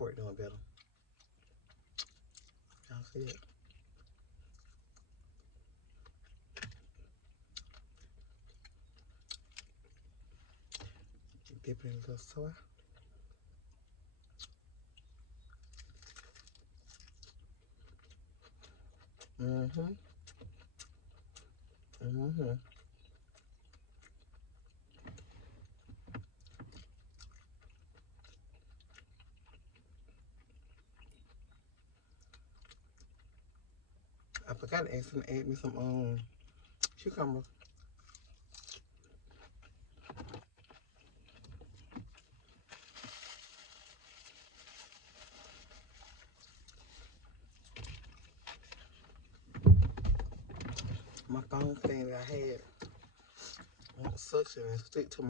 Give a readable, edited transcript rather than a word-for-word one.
fork doing better. Y'all see it? Dip it in a little soy. Mm-hmm. Mm-hmm. I forgot to add me some cucumber. My phone saying that I had suction and stick to my